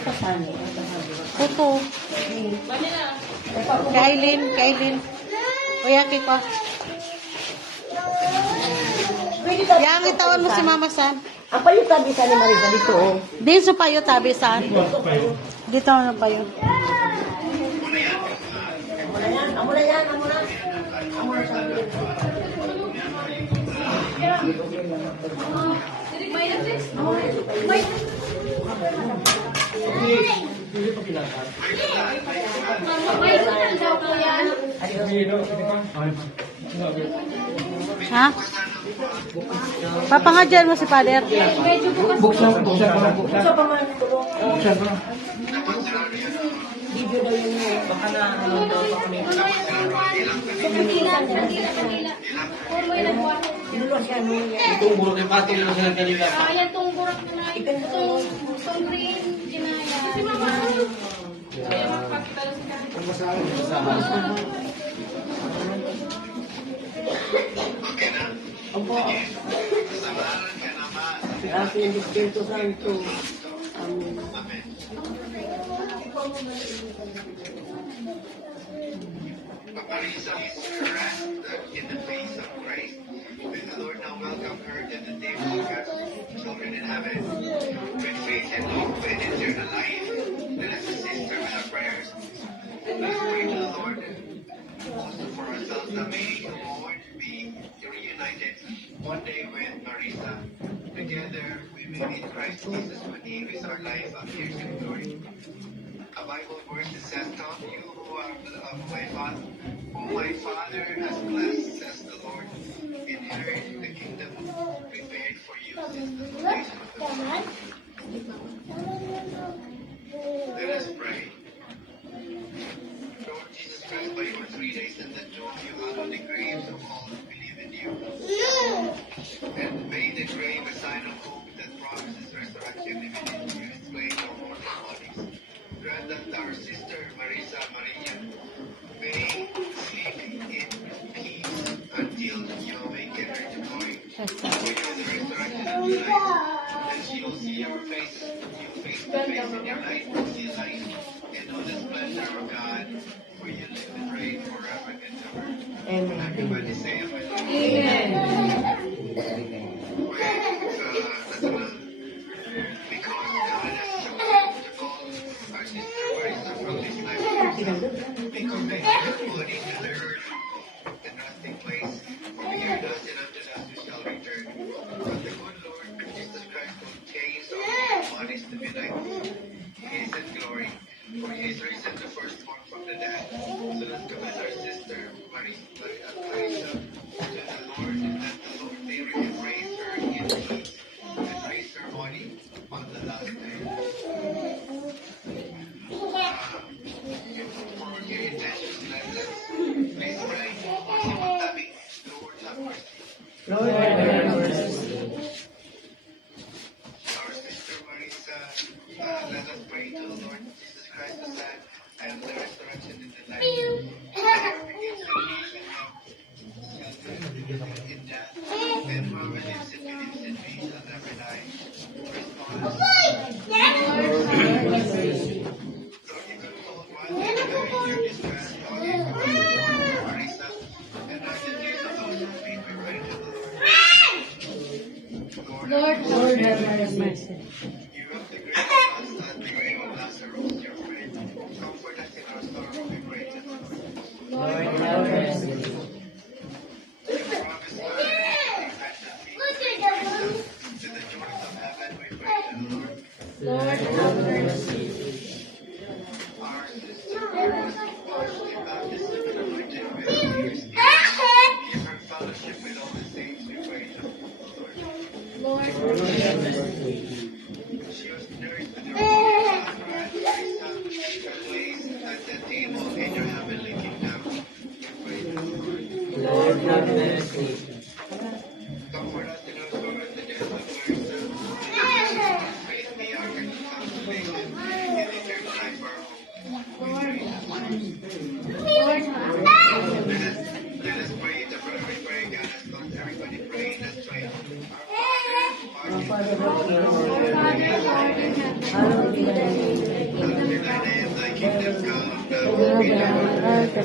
Ito saan? Ito. Kay Aileen, kay Aileen. Kuya, kiko. Yang itawan mo si Mama San. Ang payo tabi sa ni Marisa dito, oh. Din sa payo tabi San. Dito na payo. Amo na yan. Ha? Papangadyan mo si Father. Buksan pa man. Video daw yun mo. Baka na, ano daw, baka may... Inulos yan, no? Itong burok yung pato nila sa kanila. Ayan tong burak na itong green ginaya. Si Mama. Kaya magpakita lang sa kanila. Opo. Si Ate Espiritu Santo. Amen. Marisa is harassed in the face of Christ. May the Lord now welcome her to the table of God's children in heaven. With faith and hope and eternal life, let us assist her with our prayers. Let us pray to the Lord also for ourselves that may the Lord be reunited one day with Marisa. Together we may meet Christ Jesus when He is our life appears in glory. A Bible verse that says, "Count you who are of my Father, whom my Father has blessed," says the Lord. Inherit the kingdom prepared for you since the foundation of the world. Let us pray. Lord Jesus Christ, by your 3 days in the tomb, you hallowed the graves of all who believe in you, and made the grave a sign of hope that promises resurrection even if you display no mortal bodies. Grant that our sister Marisa Maria may sleep in peace until you awaken her to glory. For you is the resurrection and the life, and she will see your face to face in your light, see light, and know the splendor of God, for you live and reign forever and ever. Amen. Everybody say amen. Because God has chosen to call our sister Marisa from this life, because they have her body to the earth and resting place. For we are dust, and unto dust we shall return. But the good Lord Jesus Christ will change our bodies to be like His in glory. For He is risen the firstborn from the dead. So let's commit our sister Marisa to the Lord, and that the Lord may raise her in peace and raise her body on the last day. For your intentions, let's pray. Lord, have mercy. Lord, have mercy. Our sister Marisa, let us pray to the Lord Jesus Christ, who said, "I am the resurrection and the life. Whoever believes in me shall live in death, and whoever lives and believes in me shall never die." Respond. Lord, you console one another in your distress, Lord, you console Marisa, and not the days of those who speak, we pray to the Lord. Lord, have mercy. You have the great loss and the grave of Lazarus, your friend. Comfort us in our sorrow, we pray to the Lord. Lord, have mercy. You promised us to the joys of heaven, we pray to the Lord. Lord, have mercy. Our sister was washed in baptism and anointed with the Holy Spirit. Give her fellowship with all the saints, we pray to the Lord. Lord, She was nourished with your Holy Spirit, Marisa, her place at the table in your heavenly kingdom. We pray to the Lord. Lord, have mercy. Comfort us in our sorrow at the death of Marisa. Faith be our consolation, and eternal life our hope. We pray to the Lord. Let us pray the primary prayer God has taught everybody pray. Let's pray. Our Father, who art in heaven, hallowed be thy name. na